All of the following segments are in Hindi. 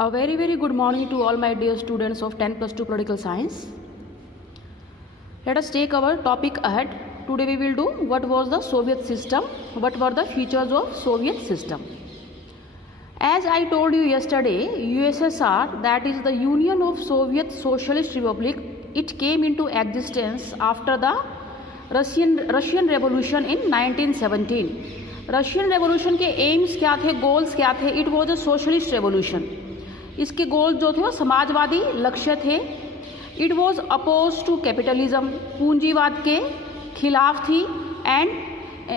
A very good morning to all my dear students of 10 plus 2 political science. Let us take our topic ahead. Today we will do what was the Soviet system, what were the features of Soviet system. As I told you yesterday, USSR, that is the Union of Soviet Socialist Republic, it came into existence after the Russian Revolution in 1917. Russian revolution के एम्स क्या थे, गोल्स क्या थे? It was a socialist revolution. इसके गोल जो थे वो समाजवादी लक्ष्य थे. It was oppose to capitalism, पूंजीवाद के खिलाफ थी. And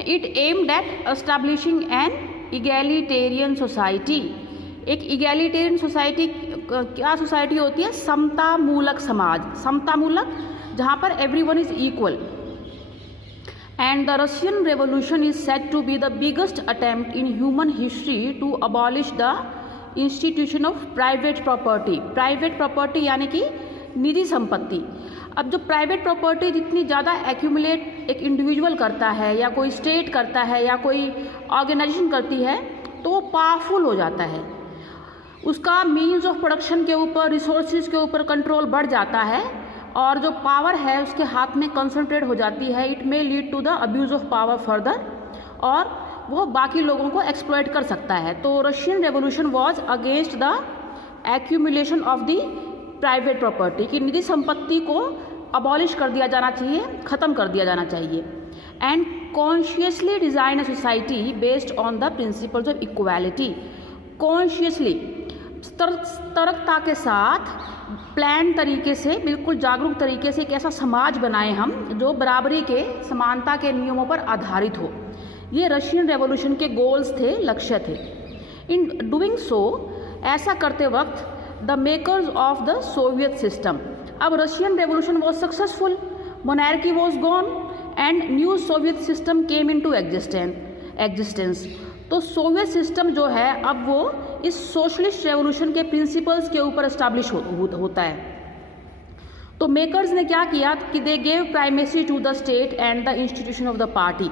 it aimed at establishing an egalitarian society. एक इगैलिटेरियन सोसाइटी क्या सोसाइटी होती है? समतामूलक समाज, समतामूलक जहाँ पर everyone is equal. And the Russian Revolution is said to be the biggest attempt in human history to abolish the institution of private property. Private property यानी कि निजी संपत्ति. अब जो प्राइवेट प्रॉपर्टी जितनी ज़्यादा एक्यूमुलेट एक इंडिविजुअल करता है या कोई स्टेट करता है या कोई ऑर्गेनाइजेशन करती है तो वो पावरफुल हो जाता है. उसका मीन्स ऑफ प्रोडक्शन के ऊपर, रिसोर्सेज के ऊपर कंट्रोल बढ़ जाता है और जो पावर है उसके हाथ में कंसंट्रेट हो जाती है. It may lead to the abuse of power further, और वो बाकी लोगों को एक्सप्लॉइट कर सकता है. तो Russian revolution was against the accumulation of the private property, कि निजी संपत्ति को अबॉलिश कर दिया जाना चाहिए, ख़त्म कर दिया जाना चाहिए. And consciously design a society based on the principles of equality. Consciously, सतर्कता के साथ, प्लान तरीके से, बिल्कुल जागरूक तरीके से एक ऐसा समाज बनाएं हम जो बराबरी के, समानता के नियमों पर आधारित हो. ये रशियन रेवोल्यूशन के गोल्स थे, लक्ष्य थे. इन डूइंग सो, ऐसा करते वक्त, the makers of the Soviet system, अब Russian revolution was successful, monarchy was gone and new Soviet system came into existence. तो सोवियत सिस्टम जो है अब वो इस सोशलिस्ट रेवोल्यूशन के प्रिंसिपल्स के ऊपर एस्टैब्लिश होता है. तो मेकर्स ने क्या किया कि they gave primacy to the state and the institution of the party,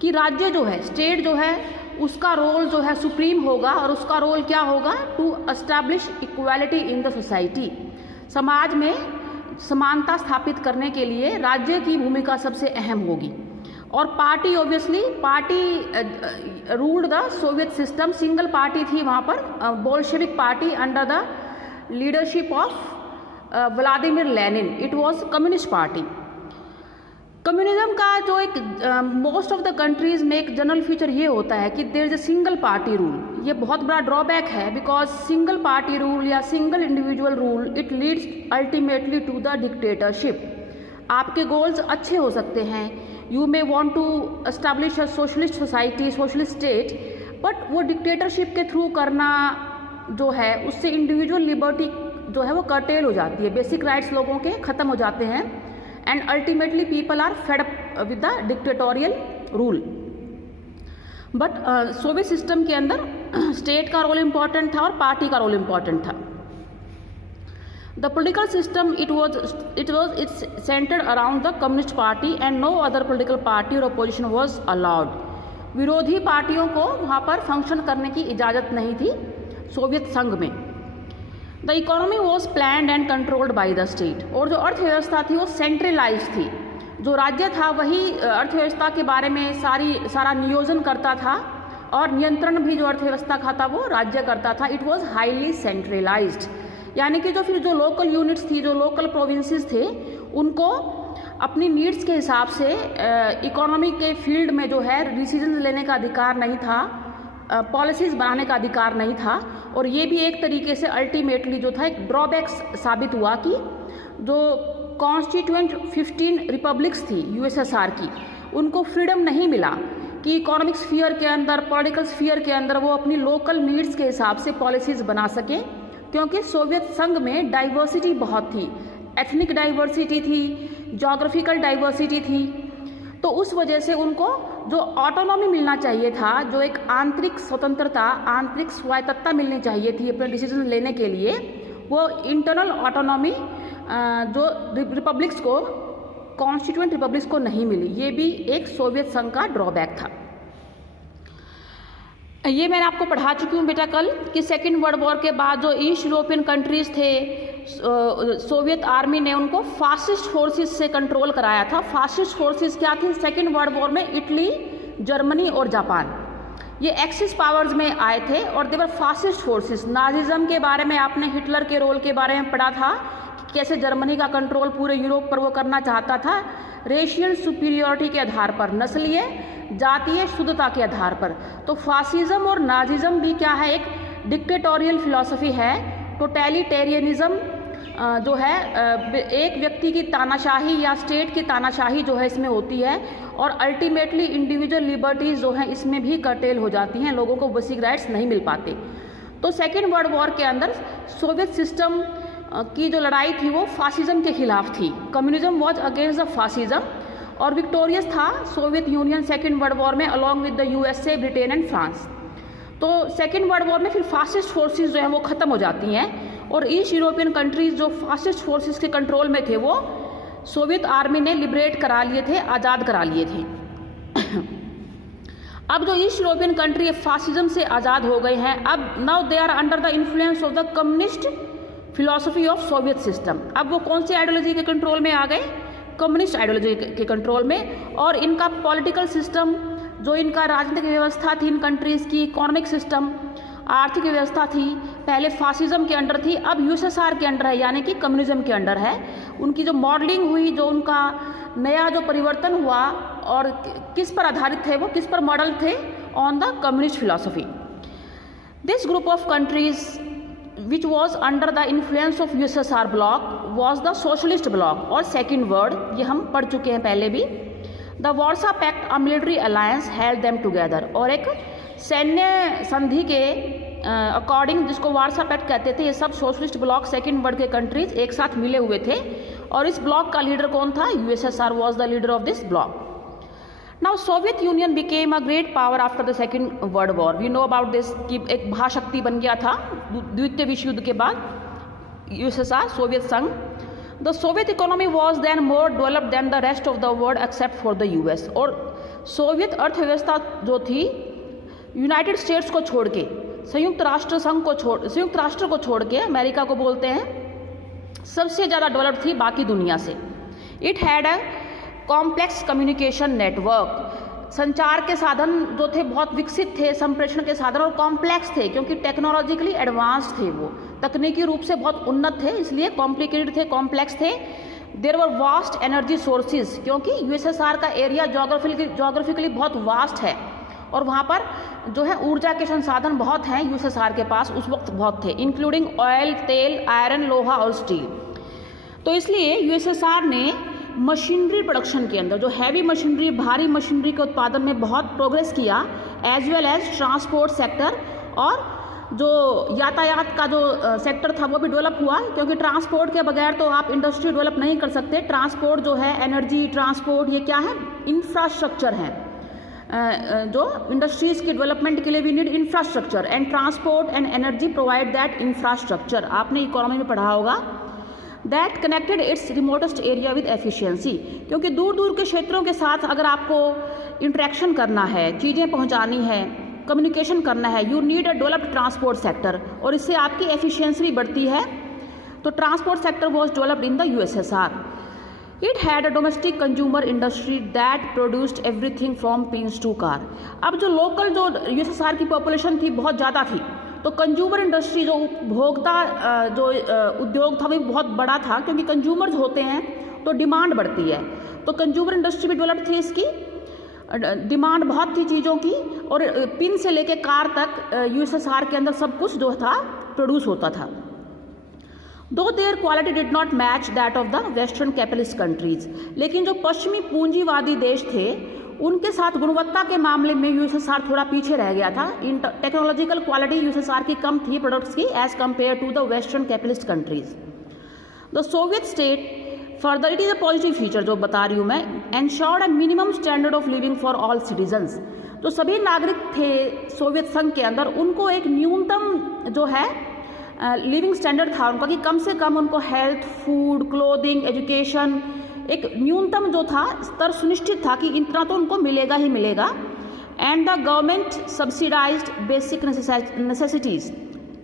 कि राज्य जो है, स्टेट जो है, उसका रोल जो है सुप्रीम होगा. और उसका रोल क्या होगा? To establish equality in the society. समाज में समानता स्थापित करने के लिए राज्य की भूमिका सबसे अहम होगी. और party, obviously party ruled the Soviet system. Single party थी वहाँ पर, Bolshevik party under the leadership of Vladimir Lenin. It was communist party. Communism का जो एक मोस्ट ऑफ द कंट्रीज में एक जनरल फीचर ये होता है कि there is a single party rule. ये बहुत बड़ा ड्रॉबैक है, बिकॉज सिंगल पार्टी रूल या single individual rule it leads ultimately to the dictatorship. आपके गोल्स अच्छे हो सकते हैं, you may want to establish a socialist society, socialist state, but वो डिक्टेटरशिप के थ्रू करना जो है उससे इंडिविजुअल लिबर्टी जो है वो कर्टेल हो जाती है, बेसिक राइट्स लोगों के ख़त्म हो जाते हैं. And ultimately people are fed up with the dictatorial rule. But Soviet system के अंदर स्टेट का रोल इम्पॉर्टेंट था और पार्टी का रोल इम्पॉर्टेंट था. The political system it's centered around the Communist Party and no other political party or opposition was allowed. विरोधी पार्टियों को वहाँ पर फंक्शन करने की इजाज़त नहीं थी सोवियत संघ में. The economy was planned and controlled by the state. और जो अर्थव्यवस्था थी वो सेंट्रलाइज थी. जो राज्य था वही अर्थव्यवस्था के बारे में सारा नियोजन करता था, और नियंत्रण भी जो अर्थव्यवस्था का था वो राज्य करता था. It was highly centralised. यानी कि जो लोकल यूनिट्स थी, जो लोकल प्रोविंसेस थे, उनको अपनी नीड्स के हिसाब से इकोनॉमी के फील्ड में जो है डिसीजन लेने का अधिकार नहीं था, पॉलिसीज़ बनाने का अधिकार नहीं था. और ये भी एक तरीके से अल्टीमेटली जो था एक ड्रॉबैक साबित हुआ कि जो कॉन्स्टिट्यूएंट 15 रिपब्लिक्स थी यूएसएसआर की, उनको फ्रीडम नहीं मिला कि इकोनॉमिक स्फीयर के अंदर, पॉलिटिकल स्फीयर के अंदर वो अपनी लोकल नीड्स के हिसाब से पॉलिसीज़ बना सकें. क्योंकि सोवियत संघ में डाइवर्सिटी बहुत थी, एथनिक डाइवर्सिटी थी, जोग्राफिकल डाइवर्सिटी थी. तो उस वजह से उनको जो ऑटोनॉमी मिलना चाहिए था, जो एक आंतरिक स्वतंत्रता, आंतरिक स्वायत्तता मिलनी चाहिए थी अपने डिसीजन लेने के लिए, वो इंटरनल ऑटोनॉमी जो रिपब्लिक्स को, कॉन्स्टिट्यूएंट रिपब्लिक्स को नहीं मिली. ये भी एक सोवियत संघ का ड्रॉबैक था. ये मैंने आपको पढ़ा चुकी हूँ बेटा कल कि सेकेंड वर्ल्ड वॉर के बाद जो ईस्ट यूरोपियन कंट्रीज थे, सोवियत आर्मी ने उनको फासिस्ट फोर्सेस से कंट्रोल कराया था। फासिस्ट फोर्सेस क्या थी सेकेंड वर्ल्ड वॉर में? इटली, जर्मनी और जापान, ये एक्सिस पावर्स में आए थे और देवर फासिस्ट फोर्सेस। नाजिज्म के बारे में आपने हिटलर के रोल के बारे में पढ़ा था कि कैसे जर्मनी का कंट्रोल पूरे यूरोप पर वो करना चाहता था, रेशियल सुपीरियरिटी के आधार पर, नस्लीय जातीय शुद्धता के आधार पर। तो फासिज्म और नाजिज्म भी क्या है? एक डिक्टेटोरियल फिलॉसफी है। टोटलिटेरियनिज्म जो है एक व्यक्ति की तानाशाही या स्टेट की तानाशाही जो है इसमें होती है, और अल्टीमेटली इंडिविजुअल लिबर्टीज़ जो हैं इसमें भी कर्टेल हो जाती हैं, लोगों को बेसिक राइट्स नहीं मिल पाते। तो सेकेंड वर्ल्ड वॉर के अंदर सोवियत सिस्टम की जो लड़ाई थी वो फासिज्म के खिलाफ थी। Communism was against the fascism और विक्टोरियस था Soviet Union second world war में along with the USA, Britain and France. तो सेकेंड वर्ल्ड वॉर में फिर फासिस्ट फोर्सेस जो हैं वो ख़त्म हो जाती हैं और ईस्ट यूरोपियन कंट्रीज़ जो फासिस्ट फोर्सेस के कंट्रोल में थे वो सोवियत आर्मी ने लिबरेट करा लिए थे, आज़ाद करा लिए थे। अब जो ईस्ट यूरोपियन कंट्री फासिज्म से आज़ाद हो गए हैं, अब now they are under the influence of the communist philosophy of Soviet system. अब वो कौन सी आइडियोलॉजी के कंट्रोल में आ गए? कम्युनिस्ट आइडियोलॉजी के कंट्रोल में। और इनका पॉलिटिकल सिस्टम, जो इनका राजनीतिक व्यवस्था थी इन कंट्रीज़ की, इकोनॉमिक सिस्टम, आर्थिक व्यवस्था थी, पहले फासिज्म के अंडर थी, अब यूएसएसआर के अंडर है, यानी कि कम्युनिज्म के अंडर है। उनकी जो मॉडलिंग हुई, जो उनका नया जो परिवर्तन हुआ और किस पर आधारित थे वो, किस पर मॉडल थे? On the communist philosophy. This group of countries which was under the influence of USSR bloc was the socialist bloc और second word, ये हम पढ़ चुके हैं पहले भी। The Warsaw Pact, a military alliance, held them together और एक सैन्य संधि के अकॉर्डिंग, जिसको वार्सा पैक्ट कहते थे, ये सब सोशलिस्ट ब्लॉक सेकेंड वर्ल्ड के कंट्रीज एक साथ मिले हुए थे और इस ब्लॉक का लीडर कौन था? USSR was the leader of this bloc. Now Soviet Union became a great power after the Second World War. We know about this कि एक महाशक्ति बन गया था द्वितीय विश्व युद्ध के बाद यूएसएसआर, सोवियत संघ। The Soviet economy was then more developed than the rest of the world except for the US. और सोवियत अर्थव्यवस्था जो थी यूनाइटेड स्टेट्स को छोड़ के, संयुक्त राष्ट्र को छोड़ के, अमेरिका को बोलते हैं, सबसे ज़्यादा डेवलप थी बाकी दुनिया से। It had a complex communication network, संचार के साधन जो थे बहुत विकसित थे, संप्रेषण के साधन, और कॉम्प्लेक्स थे क्योंकि टेक्नोलॉजिकली एडवांस थे, वो तकनीकी रूप से बहुत उन्नत थे, इसलिए कॉम्प्लिकेटेड थे, कॉम्प्लेक्स थे। There were vast energy sources, क्योंकि यूएसएसआर का एरिया जोग्राफिकली बहुत वास्ट है और वहाँ पर जो है ऊर्जा के संसाधन बहुत हैं यूएसएसआर के पास, उस वक्त बहुत थे, इंक्लूडिंग ऑयल, तेल, आयरन, लोहा और स्टील। तो इसलिए यूएसएसआर ने मशीनरी प्रोडक्शन के अंदर, जो हैवी मशीनरी, भारी मशीनरी के उत्पादन में बहुत प्रोग्रेस किया, as well as transport sector, और जो यातायात का जो सेक्टर था वो भी डेवलप हुआ, क्योंकि ट्रांसपोर्ट के बगैर तो आप इंडस्ट्री डेवलप नहीं कर सकते। ट्रांसपोर्ट जो है, एनर्जी ट्रांसपोर्ट, ये क्या है? इंफ्रास्ट्रक्चर है। जो इंडस्ट्रीज़ की डेवलपमेंट के लिए we need infrastructure, and transport and energy provide that infrastructure. आपने इकोनॉमी में पढ़ा होगा। That connected its remotest area with efficiency, क्योंकि दूर दूर के क्षेत्रों के साथ अगर आपको इंटरेक्शन करना है, चीज़ें पहुंचानी है, कम्युनिकेशन करना है, you need a developed transport sector, और इससे आपकी एफिशिएंसी भी बढ़ती है। तो transport sector was developed in the USSR. It had a domestic consumer industry that produced everything from pins to car. अब जो लोकल जो यूएसएसआर की पॉपुलेशन थी बहुत ज़्यादा थी, तो कंज्यूमर इंडस्ट्री, जो उपभोक्ता जो उद्योग था, वो बहुत बड़ा था, क्योंकि कंज्यूमर्स होते हैं तो डिमांड बढ़ती है। तो कंज्यूमर इंडस्ट्री भी डेवलप थी, इसकी डिमांड बहुत थी चीज़ों की, और पिन से लेके कार तक यूएसएसआर के अंदर सब कुछ जो था प्रोड्यूस होता था। दो there quality did not match that of the western capitalist countries, लेकिन जो पश्चिमी पूंजीवादी देश थे उनके साथ गुणवत्ता के मामले में यूएसएसआर थोड़ा पीछे रह गया था। इन टेक्नोलॉजिकल क्वालिटी यूएसएसआर की कम थी प्रोडक्ट्स की, as compare to the western capitalist countries. The Soviet state further, it is a positive feature जो बता रही हूँ मैं, ensured a minimum standard of living for all citizens. जो सभी नागरिक थे सोवियत संघ के अंदर, उनको एक न्यूनतम जो है लिविंग स्टैंडर्ड था उनका, कि कम से कम उनको हेल्थ, फूड, क्लोथिंग, एजुकेशन, एक न्यूनतम जो था स्तर सुनिश्चित था कि इतना तो उनको मिलेगा ही मिलेगा। And the government subsidised basic necessities,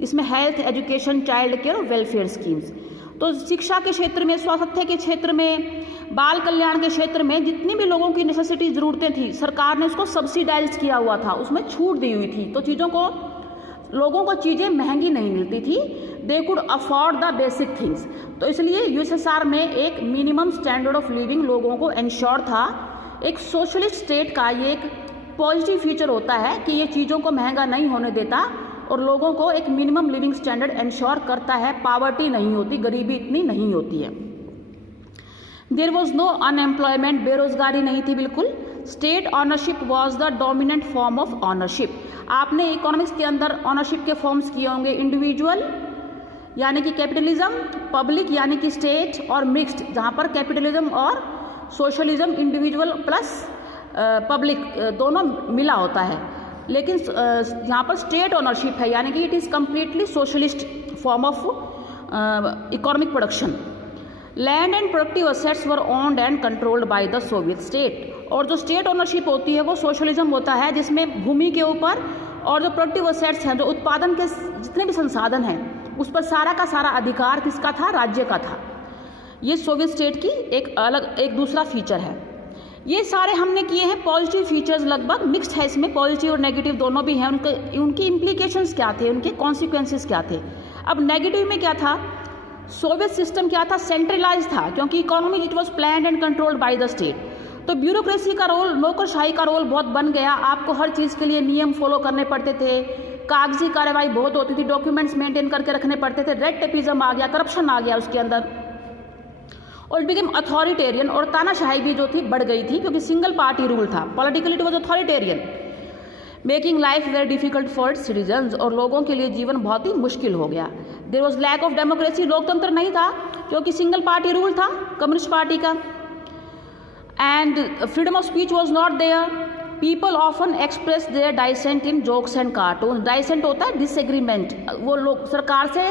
इसमें हेल्थ, एजुकेशन, चाइल्ड केयर और वेलफेयर स्कीम्स। तो शिक्षा के क्षेत्र में, स्वास्थ्य के क्षेत्र में, बाल कल्याण के क्षेत्र में जितनी भी लोगों की नेसेसिटी ज़रूरतें थी, सरकार ने उसको सब्सिडाइज किया हुआ था, उसमें छूट दी हुई थी। तो चीज़ों को, लोगों को चीज़ें महंगी नहीं मिलती थी, they could afford the basic things. तो इसलिए यूएसएसआर में एक मिनिमम स्टैंडर्ड ऑफ लिविंग लोगों को इंश्योर था। एक सोशलिस्ट स्टेट का ये एक पॉजिटिव फीचर होता है कि ये चीज़ों को महंगा नहीं होने देता और लोगों को एक मिनिमम लिविंग स्टैंडर्ड इंश्योर करता है। पावर्टी नहीं होती, गरीबी इतनी नहीं होती है। देयर वॉज नो अनएम्प्लॉयमेंट, बेरोजगारी नहीं थी बिल्कुल। State ownership was the dominant form of ownership. आपने इकोनॉमिक्स के अंदर ऑनरशिप के फॉर्म्स किए होंगे, इंडिविजुअल यानी कि कैपिटलिज्म, पब्लिक यानी कि स्टेट, और मिक्स्ड जहाँ पर कैपिटलिज्म और सोशलिज्म, इंडिविजुअल प्लस पब्लिक दोनों मिला होता है। लेकिन यहाँ पर स्टेट ओनरशिप है, यानी कि it is completely socialist form of economic production. Land and productive assets were owned and controlled by the Soviet state. और जो स्टेट ओनरशिप होती है वो सोशलिज्म होता है, जिसमें भूमि के ऊपर और जो प्रोडक्टिव असेट्स हैं, जो उत्पादन के जितने भी संसाधन हैं, उस पर सारा का सारा अधिकार किसका था? राज्य का था। ये सोवियत स्टेट की एक दूसरा फीचर है। ये सारे हमने किए हैं पॉजिटिव फीचर्स, लगभग मिक्स्ड है इसमें, पॉजिटिव और नेगेटिव दोनों भी हैं। उनकी इम्प्लीकेशंस क्या थे, उनके कॉन्सिक्वेंसेस क्या थे। अब नेगेटिव में क्या था? सोवियत सिस्टम क्या था? सेंट्रलाइज था, क्योंकि economy it was planned and controlled by the state. तो ब्यूरोक्रेसी का रोल, नौकरशाही का रोल बहुत बन गया। आपको हर चीज़ के लिए नियम फॉलो करने पड़ते थे, कागजी कार्रवाई बहुत होती थी, डॉक्यूमेंट्स मेंटेन करके रखने पड़ते थे, रेड टेपिज्म आ गया, करप्शन आ गया उसके अंदर, और इट बिकेम अथॉरिटेरियन। और तानाशाही भी जो थी बढ़ गई थी, क्योंकि सिंगल पार्टी रूल था। Politically it was authoritarian, making life very difficult for its citizens, और लोगों के लिए जीवन बहुत ही मुश्किल हो गया। There was lack of democracy, लोकतंत्र नहीं था, क्योंकि सिंगल पार्टी रूल था कम्युनिस्ट पार्टी का। And freedom of speech was not there. People often express their dissent in jokes and cartoon. Dissent होता है डिसएग्रीमेंट, वो लोग सरकार से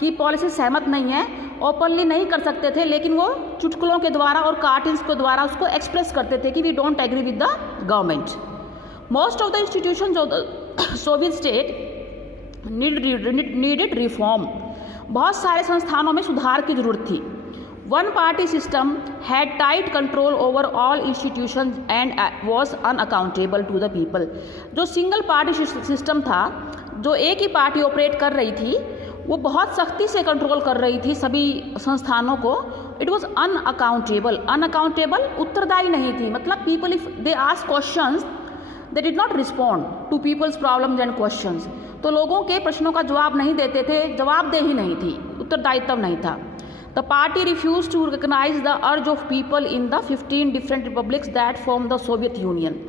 की पॉलिसी सहमत नहीं है, ओपनली नहीं कर सकते थे, लेकिन वो चुटकुलों के द्वारा और कार्टून्स के द्वारा उसको एक्सप्रेस करते थे कि we don't agree with the government. Most of the institutions of the Soviet state needed reform. बहुत सारे संस्थानों में सुधार की जरूरत थी। One party system had tight control over all institutions and was unaccountable to the people. जो सिंगल पार्टी सिस्टम था, जो एक ही पार्टी ऑपरेट कर रही थी, वो बहुत सख्ती से कंट्रोल कर रही थी सभी संस्थानों को। It was unaccountable. अनअकाउंटेबल उत्तरदायी नहीं थी, मतलब people if they ask questions they did not respond to people's problems and questions. तो लोगों के प्रश्नों का जवाब नहीं देते थे, जवाबदेही नहीं थी, उत्तरदायित्व नहीं था। The party refuse to recognise the urge of people in the 15 different republics that form the Soviet Union.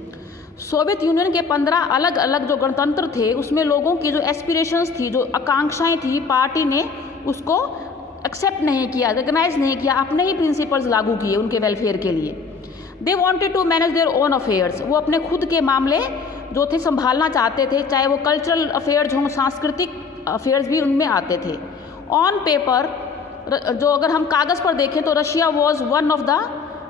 Soviet Union के 15 अलग अलग जो गणतंत्र थे, उसमें लोगों की जो एस्पिरेशंस थी, जो आकांक्षाएं थी, पार्टी ने उसको एक्सेप्ट नहीं किया, रिकग्नाइज नहीं किया, अपने ही प्रिंसिपल्स लागू किए उनके वेलफेयर के लिए। They wanted to manage their own affairs. वो अपने खुद के मामले जो थे संभालना चाहते थे, चाहे वो कल्चरल अफेयर्स हों, सांस्कृतिक अफेयर्स भी उनमें आते थे। ऑन पेपर, जो अगर हम कागज़ पर देखें तो Russia was one of the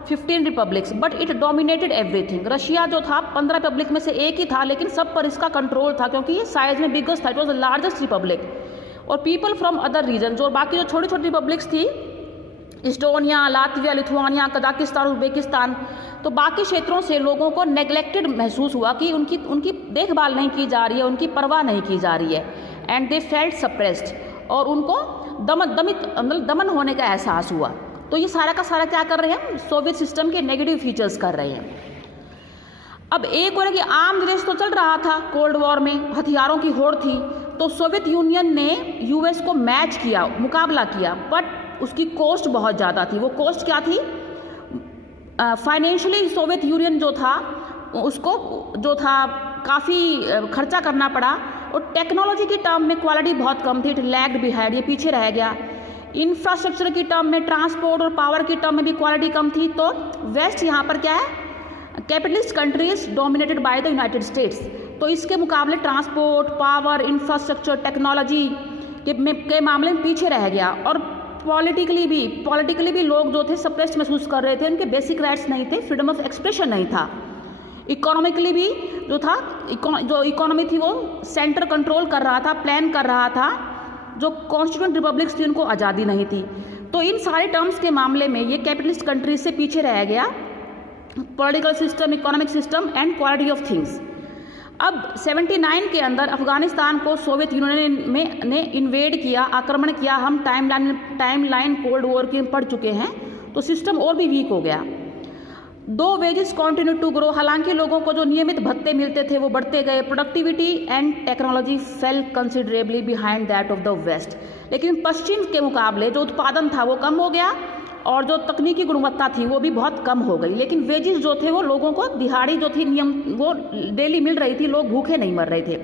15 republics but it dominated everything. Russia जो था 15 रिपब्लिक में से एक ही था, लेकिन सब पर इसका कंट्रोल था, क्योंकि ये साइज में बिगेस्ट था, it was the largest Republic. और पीपल फ्रॉम अदर रीजन, जो बाकी जो छोटी छोटी रिपब्लिक्स थी, Estonia, Latvia, Lithuania, Kazakhstan, Uzbekistan, तो बाकी क्षेत्रों से लोगों को नेग्लेक्टेड महसूस हुआ कि उनकी देखभाल नहीं की जा रही है, उनकी परवाह नहीं की जा रही है। एंड दे फेल्ट सप्रेस्ड, और उनको दमन होने का एहसास हुआ। तो ये सारा का सारा क्या कर रहे हैं? सोवियत सिस्टम के नेगेटिव फीचर्स कर रहे हैं। अब एक और कि आम देश तो चल रहा था, कोल्ड वॉर में हथियारों की होड़ थी, तो सोवियत यूनियन ने यूएस को मैच किया, मुकाबला किया, बट उसकी कॉस्ट बहुत ज़्यादा थी। वो कॉस्ट क्या थी? फाइनेंशियली सोवियत यूनियन जो था, उसको जो था काफ़ी खर्चा करना पड़ा, और टेक्नोलॉजी की टर्म में क्वालिटी बहुत कम थी, इट लैग्ड बिहाइंड, ये पीछे रह गया। इंफ्रास्ट्रक्चर की टर्म में, ट्रांसपोर्ट और पावर की टर्म में भी क्वालिटी कम थी। तो वेस्ट यहाँ पर क्या है? Capitalist countries dominated by the United states. तो इसके मुकाबले ट्रांसपोर्ट, पावर, इंफ्रास्ट्रक्चर, टेक्नोलॉजी के मामले में पीछे रह गया। और पॉलिटिकली भी लोग जो थे सप्रेस्ड महसूस कर रहे थे, उनके बेसिक राइट्स नहीं थे, फ्रीडम ऑफ एक्सप्रेशन नहीं था। इकोनॉमिकली भी जो था, जो इकोनॉमी थी वो सेंटर कंट्रोल कर रहा था, प्लान कर रहा था, जो कॉन्स्टिट्यूएंट रिपब्लिक्स थी उनको आज़ादी नहीं थी। तो इन सारे टर्म्स के मामले में ये कैपिटलिस्ट कंट्रीज से पीछे रह गया, political system, economic system and quality of things. अब 79 के अंदर अफगानिस्तान को सोवियत यूनियन ने इन्वेड किया, आक्रमण किया। हम टाइमलाइन कोल्ड वॉर की पढ़ चुके हैं, तो सिस्टम और भी वीक हो गया। दो वेजेस कॉन्टिन्यू टू ग्रो, हालांकि लोगों को जो नियमित भत्ते मिलते थे वो बढ़ते गए। Productivity and technology fell considerably behind that of the west, लेकिन पश्चिम के मुकाबले जो उत्पादन था वो कम हो गया और जो तकनीकी गुणवत्ता थी वो भी बहुत कम हो गई। लेकिन वेजेस जो थे वो लोगों को दिहाड़ी जो थी नियम वो डेली मिल रही थी, लोग भूखे नहीं मर रहे थे।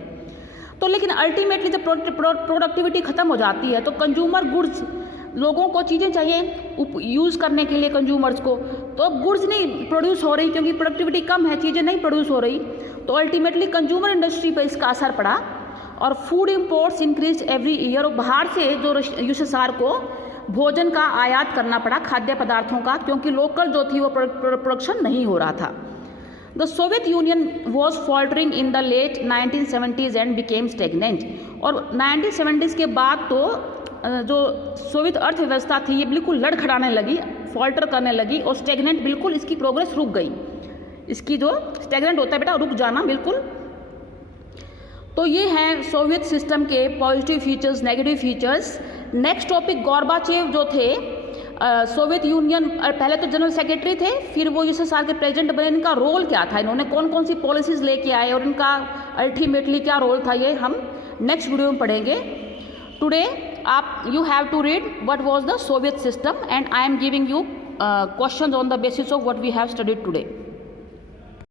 तो लेकिन अल्टीमेटली जब प्रोडक्टिविटी खत्म हो जाती है तो कंज्यूमर गुड्स, लोगों को चीज़ें चाहिए यूज़ करने के लिए कंज्यूमर्स को, तो अब गुड्स नहीं प्रोड्यूस हो रही क्योंकि प्रोडक्टिविटी कम है, चीज़ें नहीं प्रोड्यूस हो रही। तो अल्टीमेटली कंज्यूमर इंडस्ट्री पर इसका असर पड़ा और food imports increase every year, और बाहर से जो यूएसएसआर को भोजन का आयात करना पड़ा, खाद्य पदार्थों का, क्योंकि लोकल जो थी वो प्रोडक्शन नहीं हो रहा था। The Soviet Union was faltering in the late 1970s and became stagnant, और 1970s के बाद तो जो सोवियत अर्थव्यवस्था थी ये बिल्कुल लड़खड़ाने लगी, फॉल्टर करने लगी और स्टेगनेंट, बिल्कुल इसकी प्रोग्रेस रुक गई। इसकी जो स्टेगनेंट होता है बेटा, रुक जाना बिल्कुल। तो ये हैं सोवियत सिस्टम के positive features, negative features. Next topic, Gorbachev जो थे सोवियत यूनियन, पहले तो जनरल सेक्रेटरी थे, फिर वो यूएसएसआर के प्रेसिडेंट बने। इनका रोल क्या था, इन्होंने कौन कौन सी पॉलिसीज लेके आए और इनका अल्टीमेटली क्या रोल था, ये हम नेक्स्ट वीडियो में पढ़ेंगे। Today you have to read what was the Soviet system and I am giving you questions on the basis of what we have studied today.